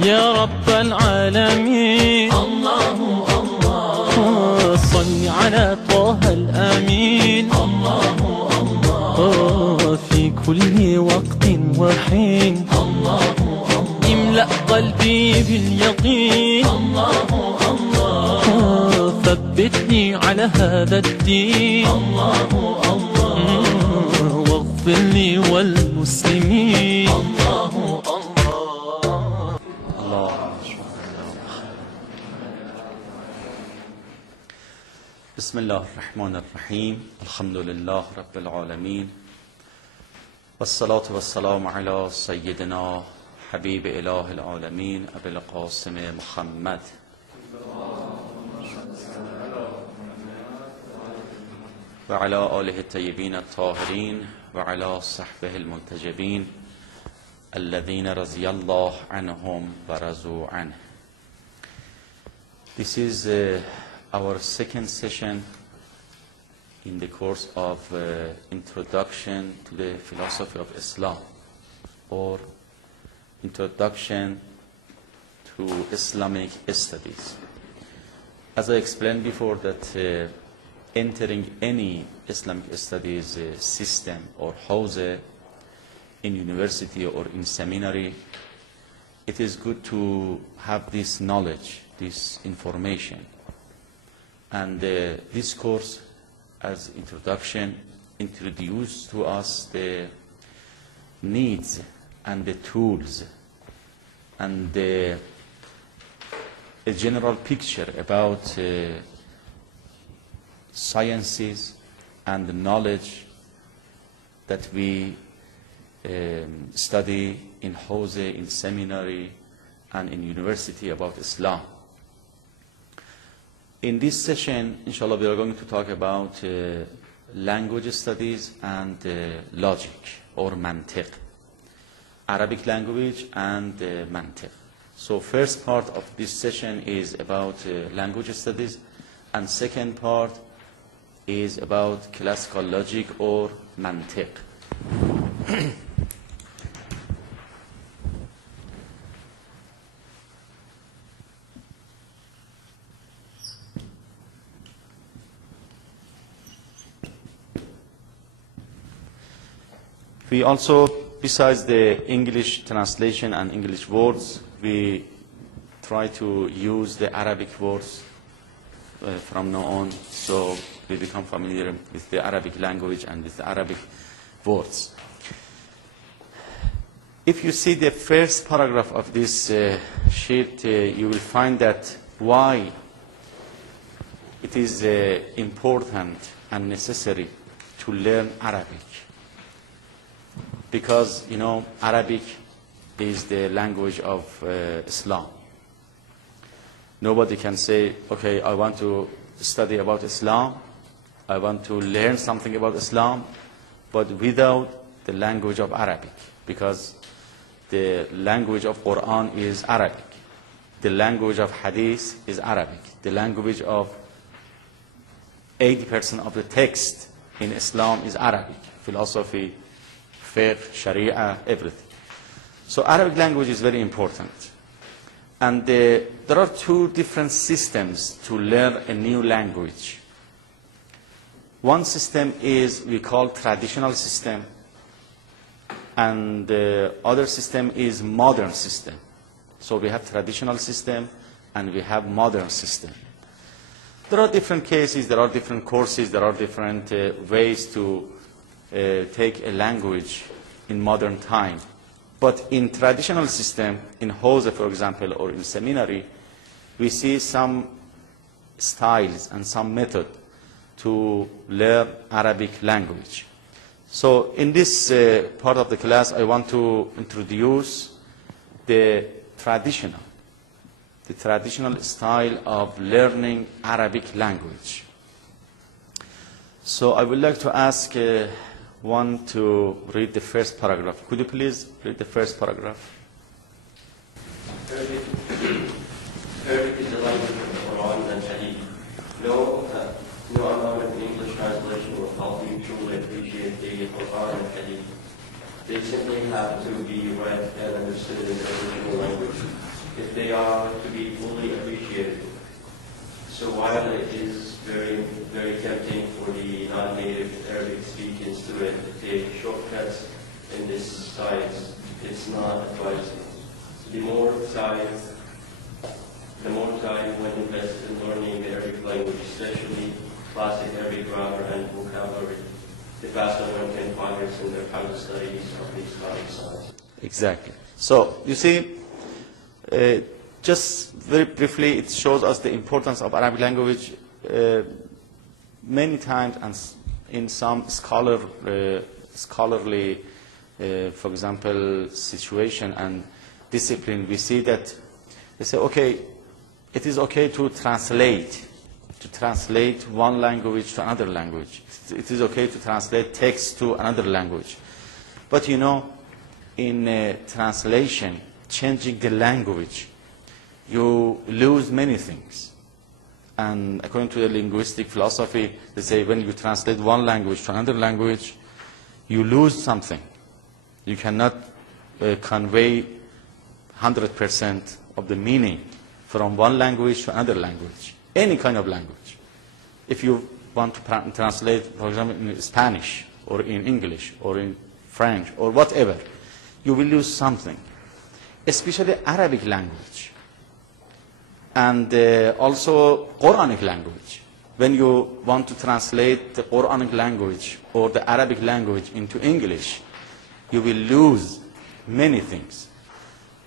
يا رب العالمين الله الله صل على طه الأمين الله الله في كل وقت وحين الله الله املأ قلبي باليقين الله الله ثبتني على هذا الدين الله الله واغفر لي والمسلمين الله الله. بسم الله الرحمن الرحيم الحمد لله رب العالمين والصلاة والسلام على سيدنا حبيب إله العالمين أبي القاسم محمد وعلى آله الطيبين الطاهرين وعلى صحبه المنتجبين الذين رضي الله عنهم ورضوا عنه. This is our second session in the course of Introduction to the Philosophy of Islam, or Introduction to Islamic Studies. As I explained before, that entering any Islamic studies system or house in university or in seminary, it is good to have this knowledge, this information. And this course, as introduction, introduced to us the needs and the tools and a general picture about sciences and the knowledge that we study in house, in seminary, and in university about Islam. In this session, inshallah, we are going to talk about language studies and logic, or mantiq, Arabic language and mantiq. So first part of this session is about language studies, and second part is about classical logic or mantiq. We also, besides the English translation and English words, we try to use the Arabic words from now on, so we become familiar with the Arabic language and with the Arabic words. If you see the first paragraph of this sheet, you will find that why it is important and necessary to learn Arabic. Because, you know, Arabic is the language of Islam. Nobody can say, okay, I want to study about Islam, I want to learn something about Islam, but without the language of Arabic. Because the language of Quran is Arabic. The language of Hadith is Arabic. The language of 80% of the text in Islam is Arabic. Philosophy, fiqh, sharia, everything. So Arabic language is very important. And there are two different systems to learn a new language. One system is we call traditional system, and the other system is modern system. So we have traditional system and we have modern system. There are different cases, there are different courses, there are different ways to take a language in modern time. But in traditional system, in Hose, for example, or in seminary, we see some styles and some method to learn Arabic language. So in this part of the class, I want to introduce the traditional style of learning Arabic language. So I would like to ask one to read the first paragraph. Could you please read the first paragraph? Arabic is the language of the Quran and Hadith. No amount of English translation will help you truly appreciate the Quran and Hadith. They simply have to be read and understood in the original language. they are to be fully appreciated. So while it is very, very tempting for the non-native Arabic-speaking student to take shortcuts in this science, it's not advisable. The more time one invests in learning the Arabic language, especially classic Arabic grammar and vocabulary, the faster one can progress in their further studies of these Islamic sciences. Exactly. So, you see, just very briefly, it shows us the importance of Arabic language many times, and in some scholarly, for example, situation and discipline, we see that they say, okay, it is okay to translate one language to another language. It is okay to translate text to another language. But you know, in translation, changing the language, you lose many things. And according to the linguistic philosophy, they say when you translate one language to another language, you lose something. You cannot convey 100% of the meaning from one language to another language, any kind of language. If you want to translate, for example, in Spanish, or in English, or in French, or whatever, you will lose something, especially Arabic language, and also Quranic language. When you want to translate the Quranic language or the Arabic language into English, you will lose many things.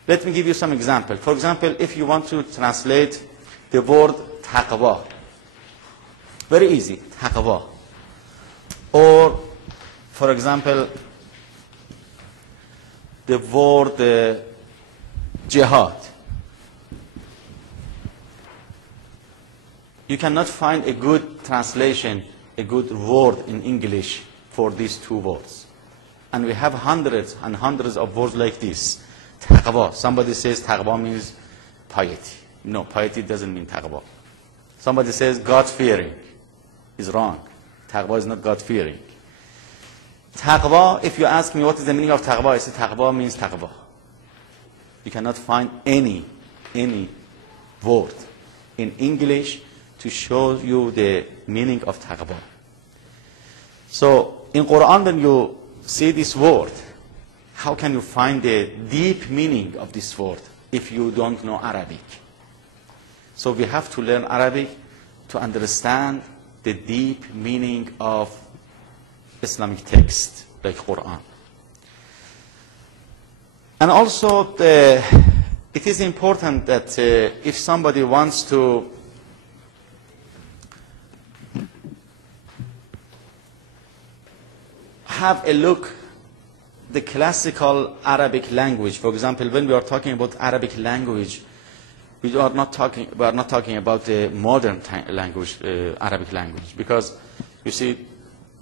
Let me give you some example. For example, if you want to translate the word taqwa, very easy, taqwa. Or, for example, the word jihad. You cannot find a good translation, a good word in English for these two words. And we have hundreds and hundreds of words like this. Taqwa. Somebody says taqwa means piety. No, piety doesn't mean taqwa. Somebody says God-fearing. Is wrong. Taqwa is not God-fearing. Taqwa, if you ask me what is the meaning of taqwa, I say taqwa means taqwa. You cannot find any word in English to show you the meaning of taqwa. So, in Quran, when you see this word, how can you find the deep meaning of this word if you don't know Arabic? So we have to learn Arabic to understand the deep meaning of Islamic text like Quran. And also, it is important that if somebody wants to have a look the classical Arabic language. For example, when we are talking about Arabic language, we are not talking about the modern language, Arabic language, because you see,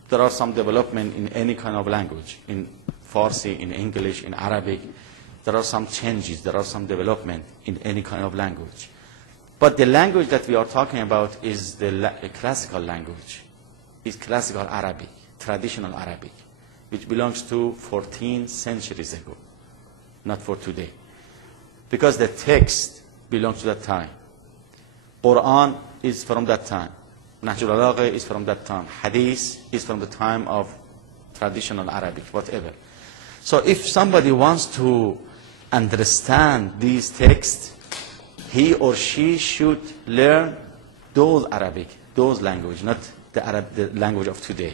there are some development in any kind of language, in Farsi, in English, in Arabic. There are some changes, there are some development in any kind of language. But the language that we are talking about is the classical language. It's classical Arabic, traditional Arabic, which belongs to 14 centuries ago, not for today. Because the text belongs to that time. Quran is from that time. Nahjul Alagha is from that time. Hadith is from the time of traditional Arabic, whatever. So if somebody wants to understand these texts, he or she should learn those Arabic, those language, not the language of today.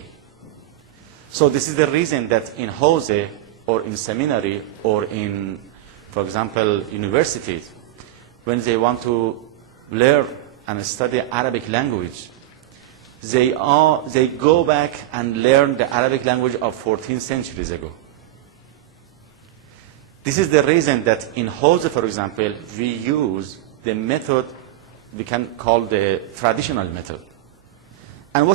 So this is the reason that in Jose or in seminary or in, for example, universities, when they want to learn and study Arabic language, they go back and learn the Arabic language of 14 centuries ago. This is the reason that in Jose, for example, we use the method we can call the traditional method. And what